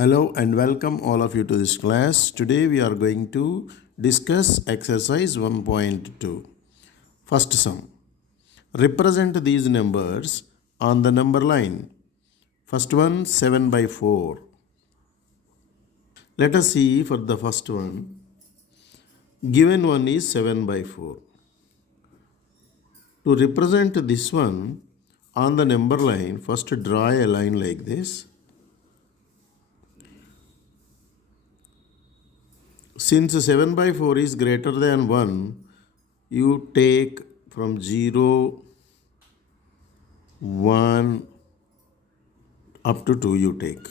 Hello and welcome all of you to this class. Today we are going to discuss exercise 1.2. First sum. Represent these numbers on the number line. First one 7 by 4. Let us see for the first one. Given one is 7 by 4. To represent this one on the number line, first draw a line like this. Since 7 by 4 is greater than 1, you take from 0, 1 up to 2 you take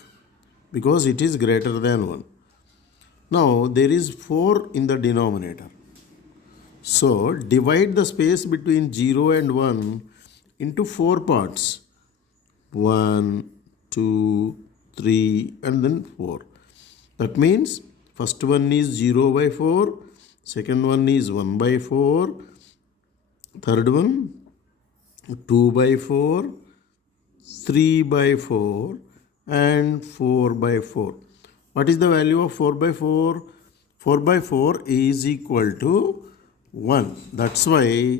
because it is greater than 1. Now there is 4 in the denominator. So divide the space between 0 and 1 into 4 parts. 1, 2, 3 and then 4. That means first one is 0 by 4, second one is 1 by 4, third one 2 by 4, 3 by 4 and 4 by 4. What is the value of 4 by 4? 4 by 4 is equal to 1. That's why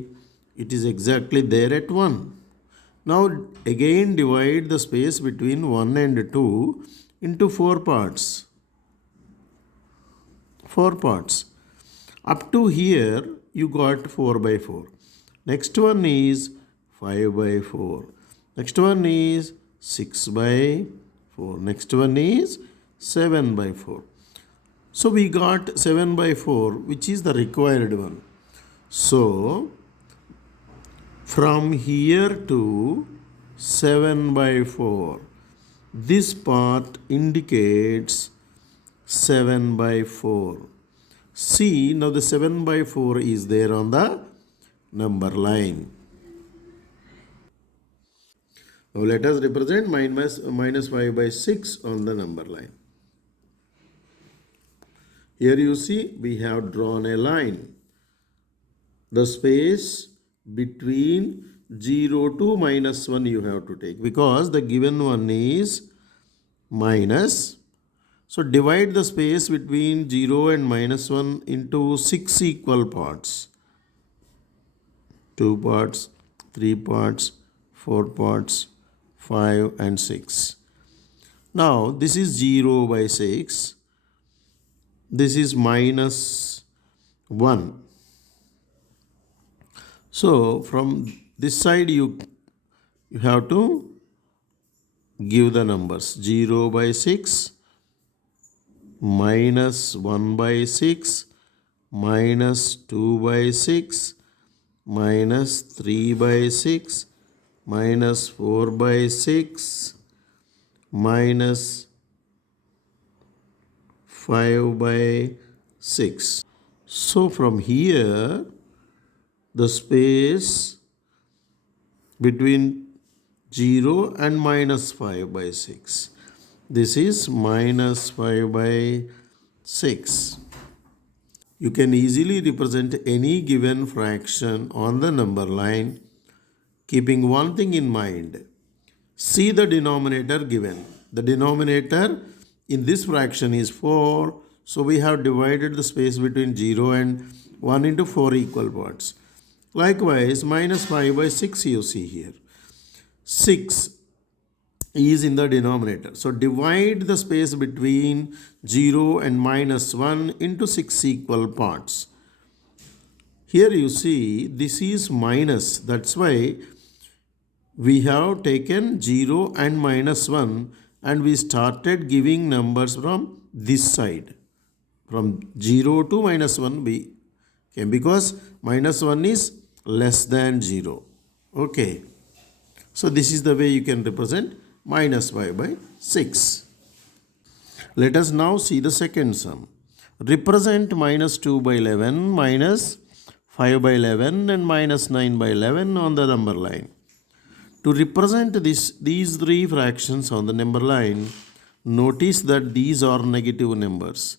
it is exactly there at 1. Now again divide the space between 1 and 2 into 4 parts. 4 parts. Up to here you got 4 by 4. Next one is 5 by 4. Next one is 6 by 4. Next one is 7 by 4. So we got 7 by 4, which is the required one. So from here to 7 by 4, this part indicates 7 by 4. See, now the 7 by 4 is there on the number line. Now let us represent minus 5 by 6 on the number line. Here you see we have drawn a line. The space between 0 to minus 1 you have to take because the given one is minus. So divide the space between 0 and minus 1 into 6 equal parts. 2 parts, 3 parts, 4 parts, 5 and 6. Now this is 0 by 6. This is minus 1. So from this side you have to give the numbers 0 by 6, minus 1 by 6, minus 2 by 6, minus 3 by 6, minus 4 by 6, minus 5 by 6. So from here the space between 0 and minus 5 by 6. This is minus 5 by 6. You can easily represent any given fraction on the number line, keeping one thing in mind. See the denominator given. The denominator in this fraction is 4. So we have divided the space between 0 and 1 into 4 equal parts. Likewise, minus 5 by 6 you see here. 6 is in the denominator. So divide the space between 0 and minus 1 into 6 equal parts. Here you see this is minus. That's why we have taken 0 and minus 1 and we started giving numbers from this side. From 0 to minus 1 we came because minus 1 is less than 0. Okay. So this is the way you can represent minus 5 by 6. Let us now see the second sum. Represent minus 2 by 11, minus 5 by 11 and minus 9 by 11 on the number line. To represent these three fractions on the number line, notice that these are negative numbers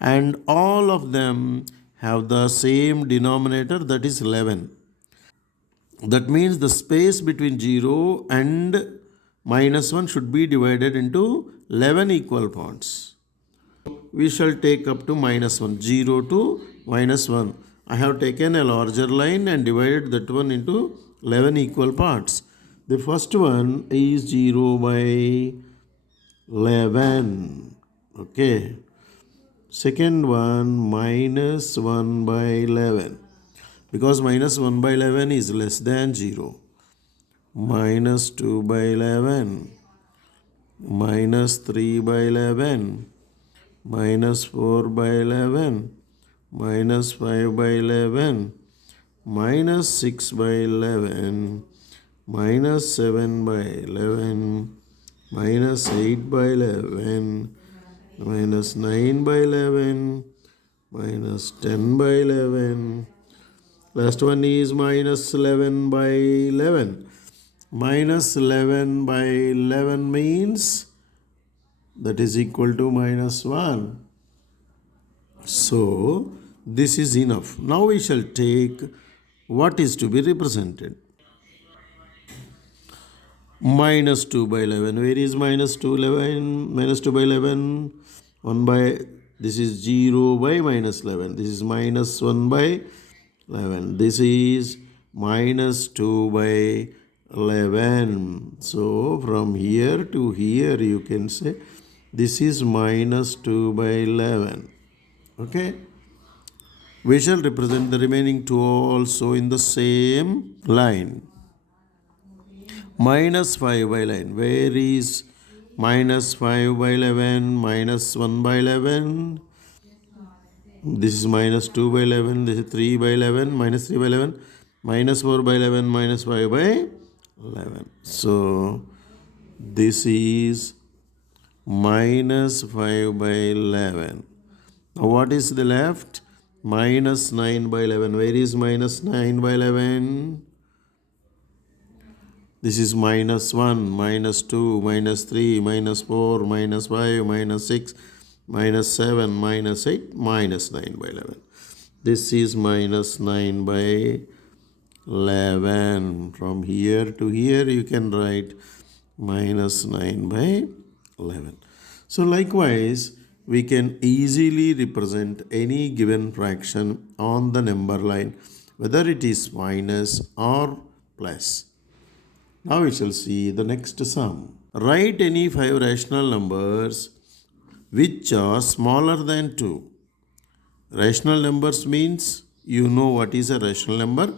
and all of them have the same denominator, that is 11. That means the space between 0 and minus 1 should be divided into 11 equal parts. We shall take up to minus 1, 0 to minus 1. I have taken a larger line and divided that one into 11 equal parts. The first one is 0 by 11. Okay. Second one minus 1 by 11. Because minus 1 by 11 is less than 0. Minus 2 by 11. Minus 3 by 11. Minus 4 by 11. Minus 5 by 11. Minus 6 by 11. Minus 7 by 11. Minus 8 by 11. Minus 9 by 11. Minus 10 by 11. Last one is minus 11 by 11. Minus 11 by 11 means that is equal to minus 1. So, this is enough. Now we shall take what is to be represented. Minus 2 by 11. Where is minus 2 11? Minus 2 by 11. 1 by, this is 0 by minus 11. This is minus 1 by 11. This is minus 2 by 11. So, from here to here you can say this is minus 2 by 11. Okay. We shall represent the remaining two also in the same line. Minus 5 by 11. Where is minus 5 by 11? Minus 1 by 11. This is minus 2 by 11. This is 3 by 11. Minus 3 by 11. Minus 4 by 11. Minus 5 by 11. So, this is minus 5 by 11. Now, what is the left? Minus 9 by 11. Where is minus 9 by 11? This is minus 1, minus 2, minus 3, minus 4, minus 5, minus 6, minus 7, minus 8, minus 9 by 11. This is minus 9 by 11. From here to here you can write minus 9 by 11. So likewise, we can easily represent any given fraction on the number line, whether it is minus or plus. Now we shall see the next sum. Write any 5 rational numbers which are smaller than 2. Rational numbers means you know what is a rational number,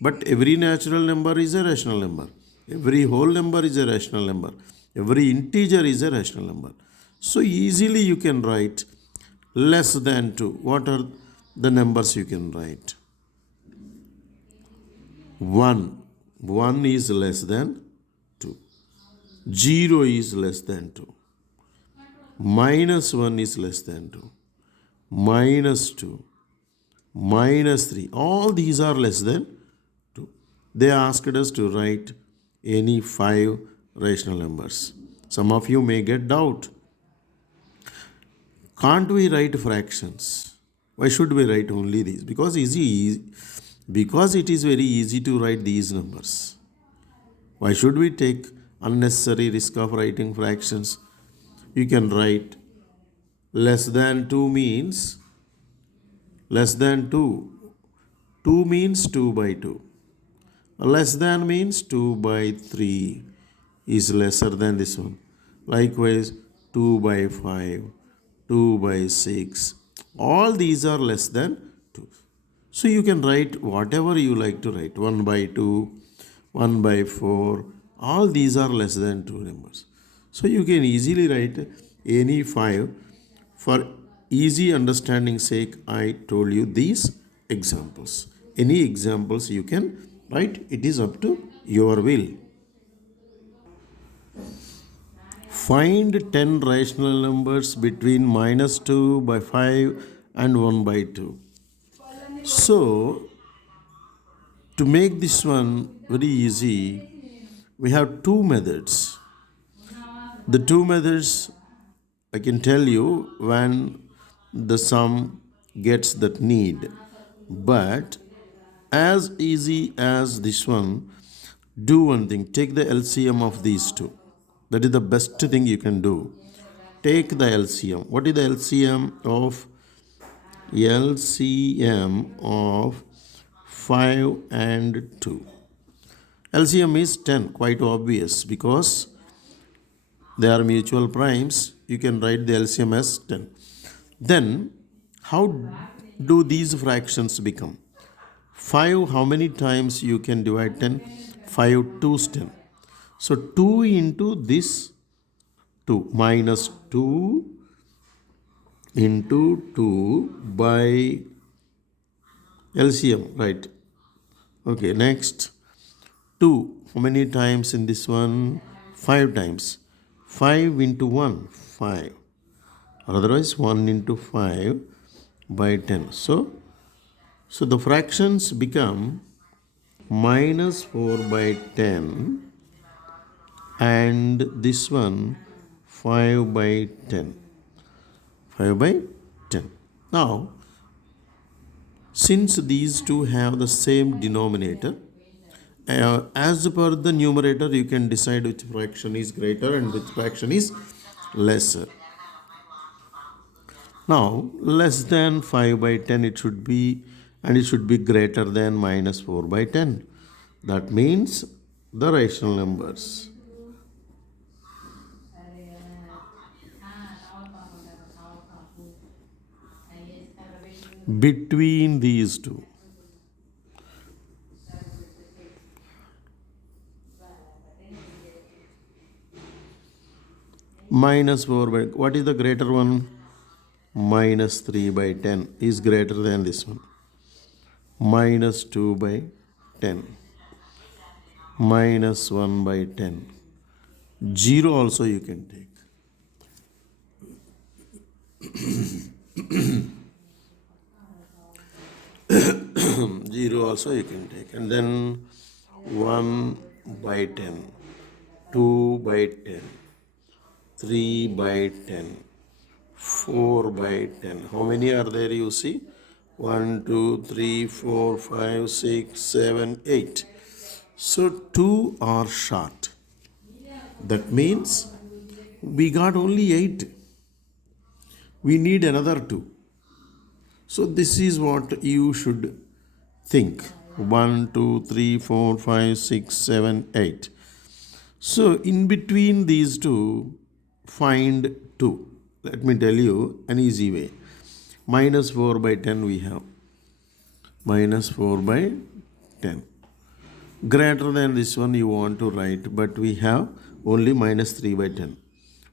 but every natural number is a rational number. Every whole number is a rational number. Every integer is a rational number. So easily you can write less than 2. What are the numbers you can write? 1. 1 is less than 2. 0 is less than 2. Minus 1 is less than 2. Minus 2. Minus 3. All these are less than 2. They asked us to write any 5 rational numbers. Some of you may get doubt. Can't we write fractions? Why should we write only these? Because it is very easy to write these numbers. Why should we take unnecessary risk of writing fractions? You can write less than 2 means less than 2. 2 means 2 by 2. Less than means 2 by 3 is lesser than this one. Likewise, 2 by 5, 2 by 6. All these are less than 2. So you can write whatever you like to write. 1 by 2, 1 by 4. All these are less than 2 numbers. So you can easily write any 5. For easy understanding sake, I told you these examples. Any examples you can write. It is up to your will. Find 10 rational numbers between minus 2 by 5 and 1 by 2. So, to make this one very easy, we have 2 methods. The 2 methods I can tell you when the sum gets that need. But as easy as this one, do one thing. Take the LCM of these two. That is the best thing you can do. Take the LCM. What is the LCM of 5 and 2? LCM is 10, quite obvious because they are mutual primes. You can write the LCM as 10. Then, how do these fractions become? 5, how many times you can divide 10? 5 2's 10. So 2 into this 2 minus 2 into 2 by LCM, right? Okay, next 2. How many times in this one? 5 times. 5 into 1, 5. Or otherwise 1 into 5 by 10. So the fractions become minus 4 by 10 and this one 5 by 10. 5 by 10. Now, since these two have the same denominator, as per the numerator, you can decide which fraction is greater and which fraction is lesser. Now, less than 5 by 10 it should be, and it should be greater than minus 4 by 10. That means the rational numbers. Between these two. Minus 4 by, what is the greater one? Minus 3 by 10 is greater than this one. Minus 2 by 10. Minus 1 by 10. 0 also you can take. 0 also you can take. And then 1 by 10. 2 by 10. 3 by 10. 4 by 10. How many are there you see? 1, 2, 3, 4, 5, 6, 7, 8. So 2 are short. That means we got only 8. We need another 2. So this is what you should think. 1, 2, 3, 4, 5, 6, 7, 8. So in between these two, find 2. Let me tell you an easy way. Minus 4 by 10 we have. Minus 4 by 10. Greater than this one you want to write, but we have only minus 3 by 10.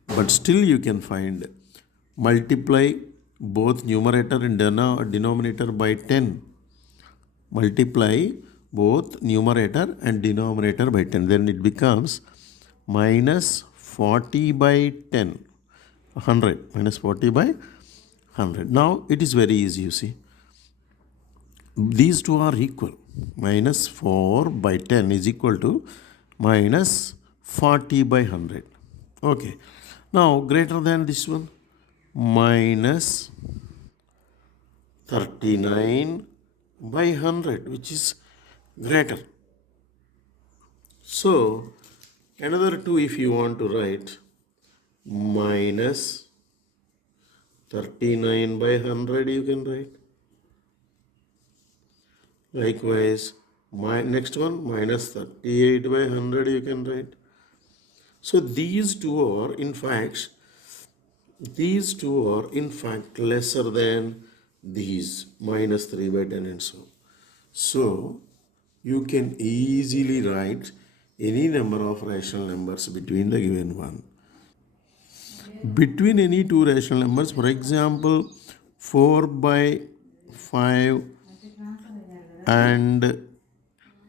But still you can find. Multiply both numerator and denominator by 10. Multiply both numerator and denominator by 10. Then it becomes minus 40 by 10. 100. Minus 40 by 100. Now it is very easy, you see. These two are equal. Minus 4 by 10 is equal to minus 40 by 100. Okay. Now greater than this one. Minus 39 by 100, which is greater. So another 2 if you want to write, minus 39 by 100 you can write. Likewise, next one, minus 38 by 100 you can write. So these two are in fact lesser than these minus 3 by 10 and so. So you can easily write any number of rational numbers between the given one. Between any two rational numbers, for example, 4 by 5 and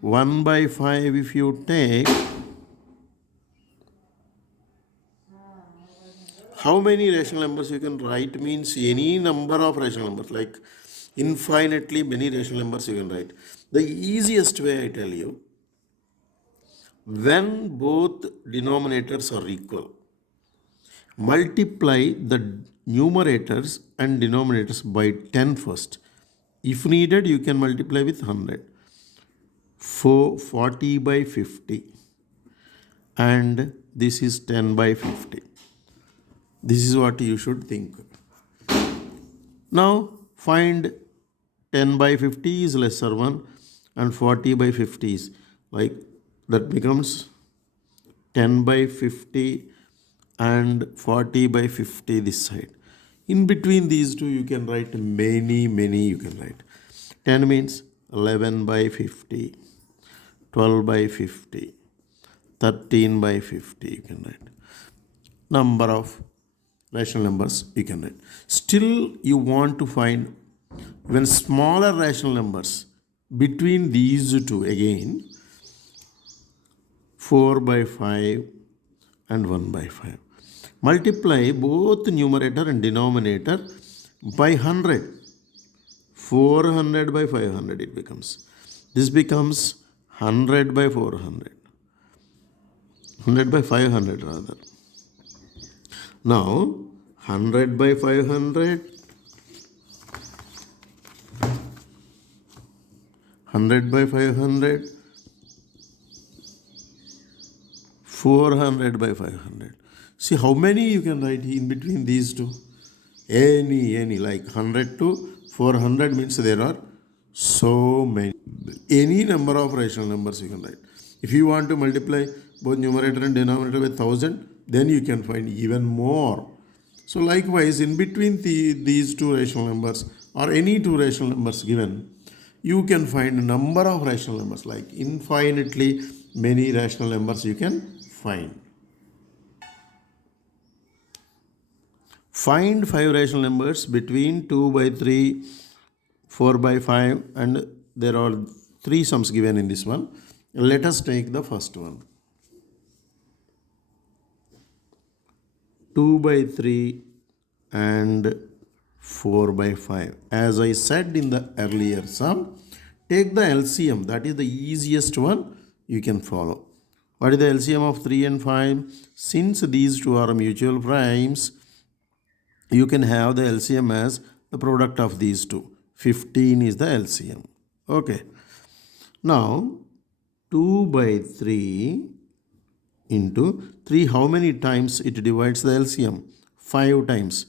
1 by 5 if you take, how many rational numbers you can write means any number of rational numbers, like infinitely many rational numbers you can write. The easiest way I tell you, when both denominators are equal, multiply the numerators and denominators by 10 first. If needed, you can multiply with 100. 40 by 50 and this is 10 by 50. This is what you should think. Now find 10 by 50 is lesser one and 40 by 50 is like that becomes 10 by 50 and 40 by 50 this side. In between these two you can write many you can write. 10 means 11 by 50, 12 by 50, 13 by 50 you can write. Number of rational numbers you can write. Still you want to find even smaller rational numbers between these two again 4 by 5 and 1 by 5. Multiply both numerator and denominator by 100. 400 by 500 it becomes. This becomes 100 by 400. 100 by 500 rather. Now 100 by 500, 100 by 500, 400 by 500. See how many you can write in between these two? Any like 100 to 400 means there are so many. Any number of rational numbers you can write. If you want to multiply both numerator and denominator with 1000, then you can find even more. So likewise, in between these two rational numbers or any two rational numbers given, you can find a number of rational numbers, like infinitely many rational numbers you can find. Find 5 rational numbers between 2 by 3, 4 by 5, and there are 3 sums given in this one. Let us take the first one. 2 by 3 and 4 by 5. As I said in the earlier sum, take the LCM. That is the easiest one you can follow. What is the LCM of 3 and 5? Since these two are mutual primes, you can have the LCM as the product of these two. 15 is the LCM. Okay. Now, 2 by 3 into 3, how many times it divides the LCM? 5 times.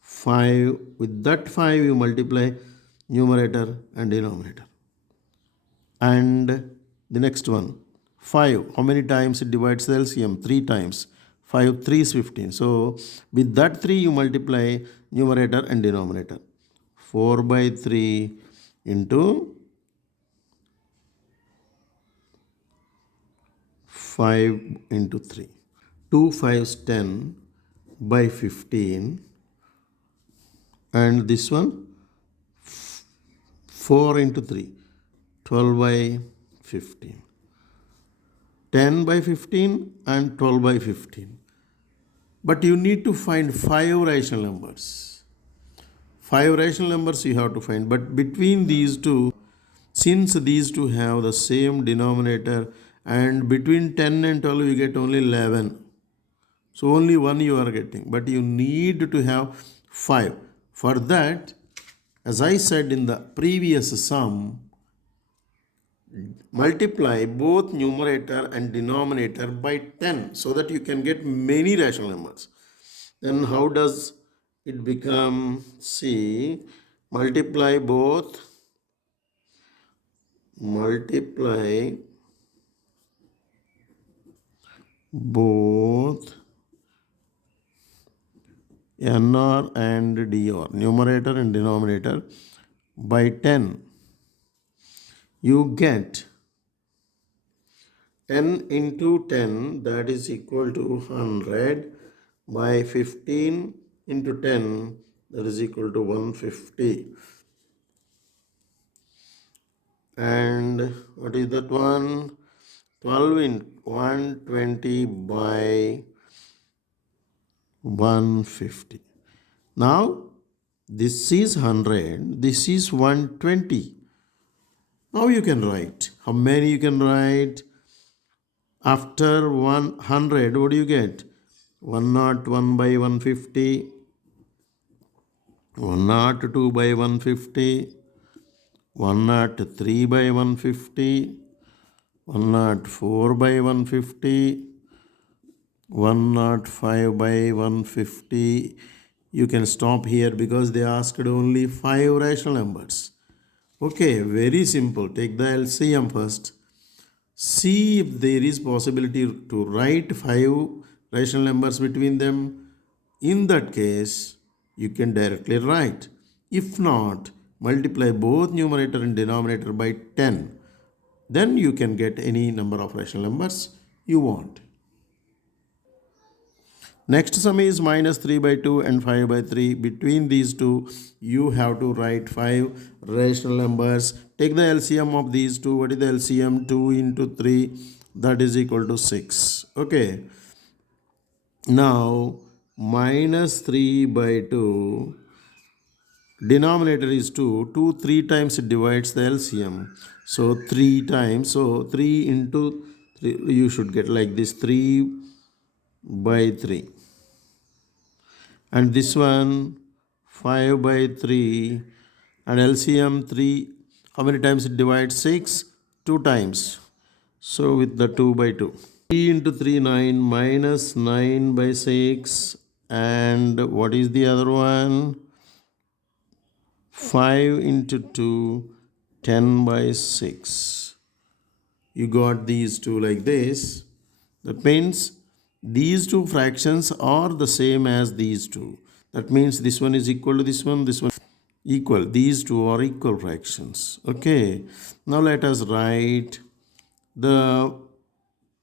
5, with that 5 you multiply numerator and denominator. And the next one, 5, how many times it divides the LCM? 3 times. 5, 3 is 15. So with that 3 you multiply numerator and denominator. 4 by 3 into 5 into 3. 2 5s 10 by 15. And this one 4 into 3. 12 by 15. 10 by 15 and 12 by 15. But you need to find 5 rational numbers. 5 rational numbers you have to find. But between these two, since these two have the same denominator, and between 10 and 12 you get only 11. So only one you are getting. But you need to have 5. For that, as I said in the previous sum, multiply both numerator and denominator by 10 so that you can get many rational numbers. Then how does it become? See, multiply both NR and DR, numerator and denominator, by 10. You get 10 into 10, that is equal to 100, by 15 into 10, that is equal to 150. And what is that one? 12 in 120 by 150. Now this is 100, this is 120. Now you can write. How many you can write? After 100, what do you get? 101 by 150, 102 by 150, 103 by 150, 104 by 150, 105 by 150. You can stop here because they asked only 5 rational numbers. Okay, very simple. Take the LCM first. See if there is possibility to write 5 rational numbers between them. In that case, you can directly write. If not, multiply both numerator and denominator by 10. Then you can get any number of rational numbers you want. Next sum is minus 3 by 2 and 5 by 3. Between these two, you have to write 5 rational numbers. Take the LCM of these two. What is the LCM? 2 into 3, that is equal to 6. Okay. Now, minus 3 by 2, denominator is 2. 2 3 times it divides the LCM. So, 3 times. So, 3 into 3, you should get like this, 3 by 3. And this one 5 by 3, and LCM 3, how many times it divides? 6, 2 times. So with the 2 by 2. 3 into 3, 9, minus 9 by 6, and what is the other one? 5 into 2, 10 by 6. You got these two like this. That means these two fractions are the same as these two. That means this one is equal to this one equal. These two are equal fractions. Okay. Now let us write the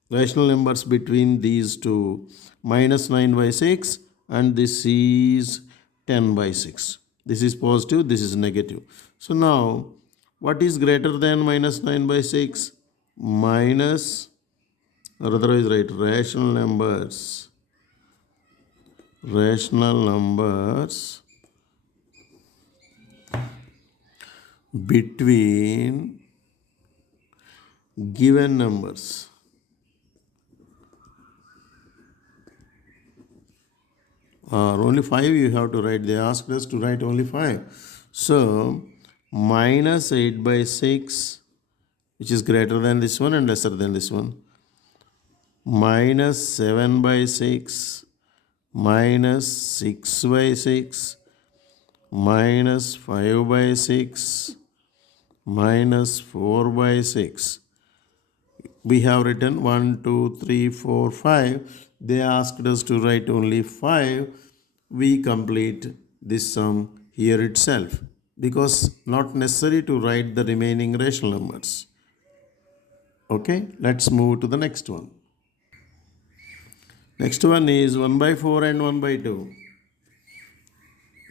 rational numbers between these two. Minus 9 by 6 and this is 10 by 6. This is positive, this is negative. So now what is greater than minus 9 by 6? Minus, or otherwise write rational numbers between given numbers. Only 5 you have to write. They asked us to write only 5. So minus 8 by 6, which is greater than this one and lesser than this one. Minus 7 by 6, minus 6 by 6, minus 5 by 6, minus 4 by 6. We have written 1, 2, 3, 4, 5. They asked us to write only 5. We complete this sum here itself because not necessary to write the remaining rational numbers. Okay, let's move to the next one. Next one is 1 by 4 and 1 by 2.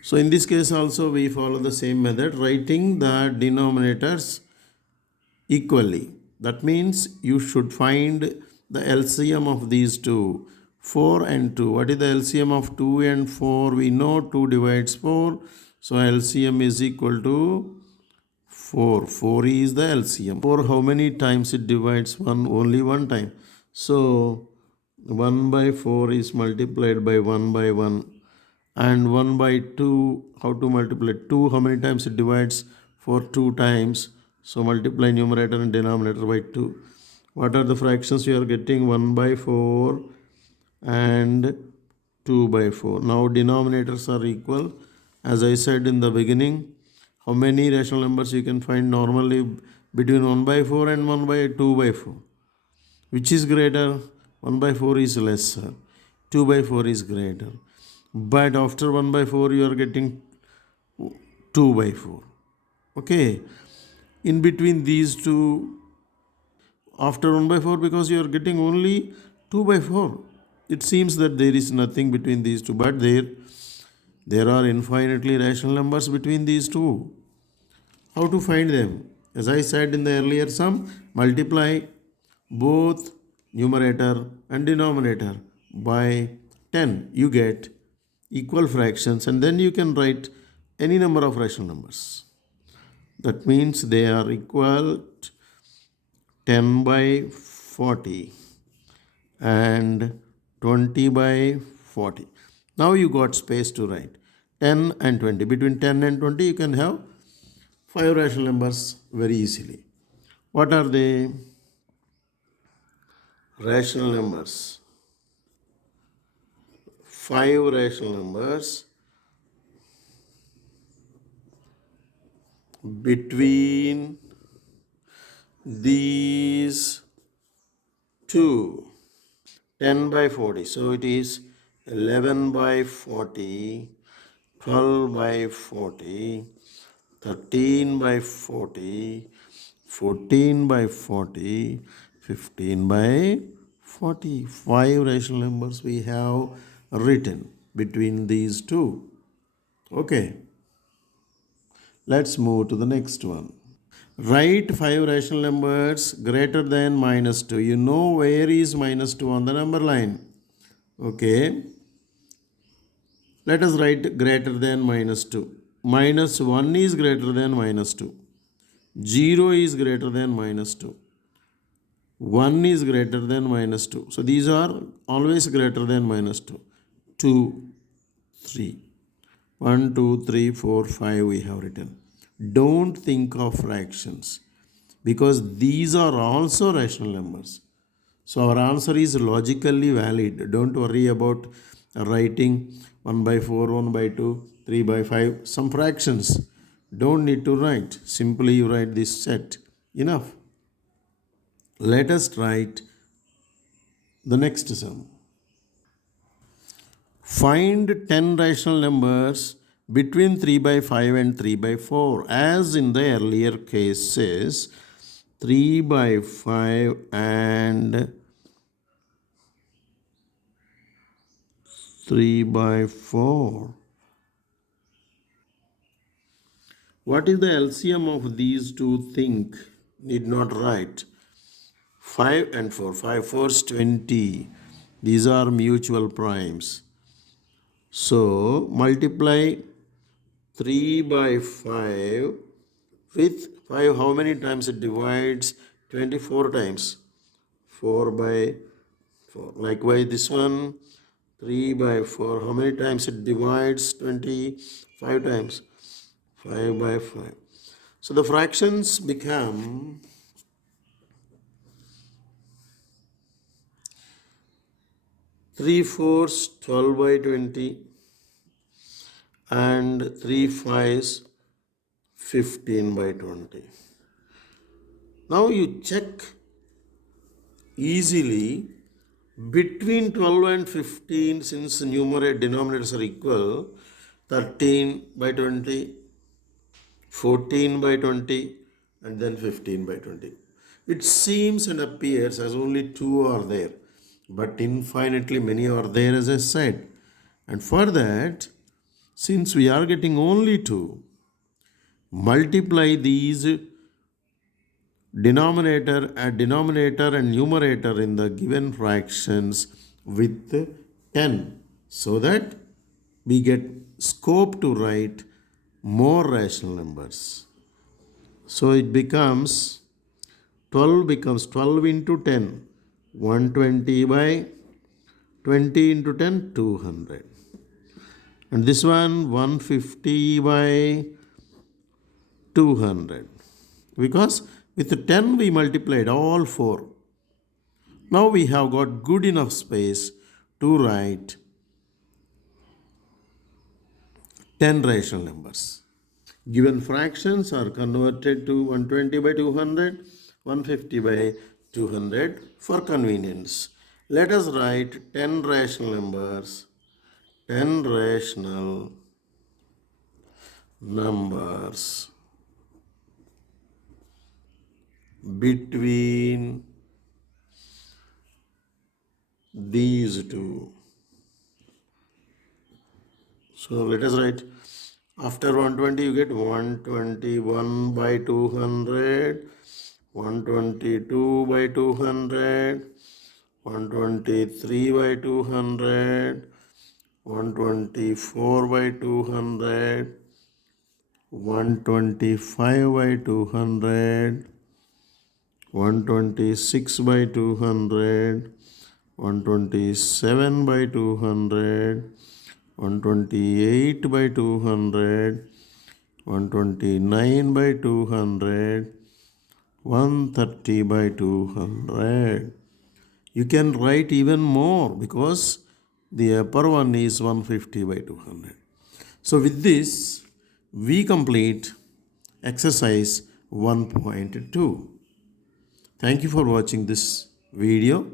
So in this case also we follow the same method, writing the denominators equally. That means you should find the LCM of these two, 4 and 2. What is the LCM of 2 and 4? We know 2 divides 4. So LCM is equal to 4. 4 is the LCM. 4, how many times it divides? 1, only one time. So 1 by 4 is multiplied by 1 by 1. And 1 by 2, how to multiply? 2, how many times it divides? 4, 2 times. So multiply numerator and denominator by 2. What are the fractions you are getting? 1 by 4 and 2 by 4. Now denominators are equal. As I said in the beginning, how many rational numbers you can find normally between 1 by 4 and 1 by 2 by 4? Which is greater? 1 by 4 is lesser. 2 by 4 is greater. But after 1 by 4 you are getting 2 by 4. Okay. In between these two, after 1 by 4, because you are getting only 2 by 4, it seems that there is nothing between these two, but there are infinitely rational numbers between these two. How to find them? As I said in the earlier sum, multiply both numerator and denominator by 10. You get equal fractions, and then you can write any number of rational numbers. That means they are equal 10 by 40 and 20 by 40. Now you got space to write 10 and 20. Between 10 and 20 you can have 5 rational numbers very easily. What are they? Rational numbers 5 rational numbers between these two. 10 by 40. So it is 11 by 40, 12 by 40, 13 by 40, 14 by 40, 15 by 40. 5 rational numbers we have written between these two. Okay, let's move to the next one. Write 5 rational numbers greater than minus 2. You know where is minus 2 on the number line. Okay, let us write greater than minus 2. Minus 1 is greater than minus 2. 0 is greater than minus 2. 1 is greater than minus 2. So these are always greater than minus 2. 2, 3. 1, 2, 3, 4, 5 we have written. Don't think of fractions because these are also rational numbers. So our answer is logically valid. Don't worry about writing 1 by 4, 1 by 2, 3 by 5, some fractions. Don't need to write. Simply you write this set. Enough. Let us write the next sum. Find 10 rational numbers between 3 by 5 and 3 by 4. As in the earlier cases, 3 by 5 and 3 by 4. What is the LCM of these two things? Need not write. 5 and 4. 5 fours 20. These are mutual primes. So multiply 3 by 5 with 5. How many times it divides? 24 times. 4 by 4. Likewise this one 3 by 4. How many times it divides? 25 times. 5 by 5. So the fractions become 3 fours 12 by 20 and 3 fives 15 by 20. Now you check easily between 12 and 15, since numerator denominators are equal, 13 by 20, 14 by 20 and then 15 by 20. It seems and appears as only 2 are there, but infinitely many are there, as I said. And for that, since we are getting only 2, multiply these denominator and numerator in the given fractions with 10 so that we get scope to write more rational numbers. So it becomes 12 becomes 12 into 10, 120 by 20 into 10, 200. And this one 150 by 200. Because with 10 we multiplied all 4. Now we have got good enough space to write 10 rational numbers. Given fractions are converted to 120 by 200, 150 by 200 for convenience. Let us write 10 rational numbers. 10 rational numbers between these two. So let us write, after 120 you get 121 by 200, 122 by 200, 123 by 200, 124 by 200, 125 by 200, 126 by 200, 127 by 200, 128 by 200, 129 by 200, 130 by 200. You can write even more because The upper one is 150 by 200. So with this, we complete exercise 1.2. Thank you for watching this video.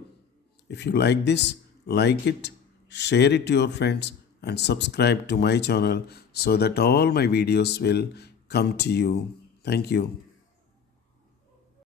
If you like this, like it, share it to your friends and subscribe to my channel so that all my videos will come to you. Thank you.